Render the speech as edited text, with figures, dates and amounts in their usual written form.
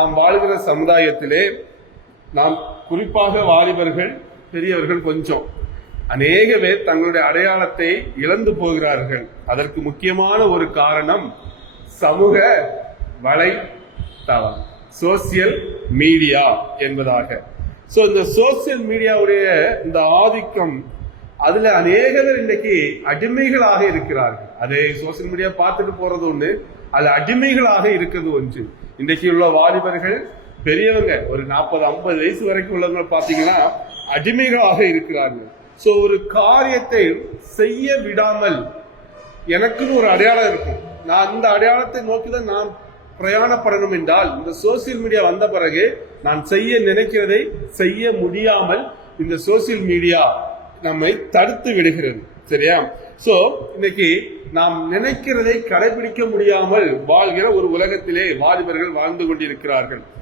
நாம் வாழ்கிற சமுதாயத்திலே நாம் குறிப்பாக வாலிபர்கள் பெரியவர்கள் கொஞ்சம் அநேக பேர் தங்களுடைய அடையாளத்தை இழந்து போகிறார்கள். அதற்கு முக்கியமான ஒரு காரணம் சமூக வலைத்தளம், சோசியல் மீடியா என்பதாக. இந்த சோசியல் மீடியாவுடைய இந்த ஆதிக்கம், அதுல அநேக பேர் இன்றைக்கு அடிமைகளாக இருக்கிறார்கள். அதே சோசியல் மீடியா பார்த்துட்டு போறது ஒண்ணு, அது அடிமைகளாக இருக்கிறது ஒன்று. இன்றைக்கு உள்ள வாலிபர்கள் பெரியவங்க ஒரு 40-50 வயசு வரைக்கும் உள்ளவங்க பாத்தீங்கன்னா அடிமைகளாக இருக்கிறார்கள். ஒரு காரியத்தை செய்ய விடாமல், எனக்குன்னு ஒரு அடையாளம் இருக்கும், நான் இந்த அடையாளத்தை நோக்கிதான் நான் பிரயாணப்படணும் என்றால், இந்த சோசியல் மீடியா வந்த பிறகு நான் செய்ய நினைக்கிறதை செய்ய முடியாமல் இந்த சோசியல் மீடியா நம்மை தடுத்து விடுகிறது. சரியா? இன்னைக்கு நாம் நினைக்கிறதை கடைபிடிக்க முடியாமல் வாழ்கிற ஒரு உலகத்திலே வாலிபர்கள் வாழ்ந்து கொண்டிருக்கிறார்கள்.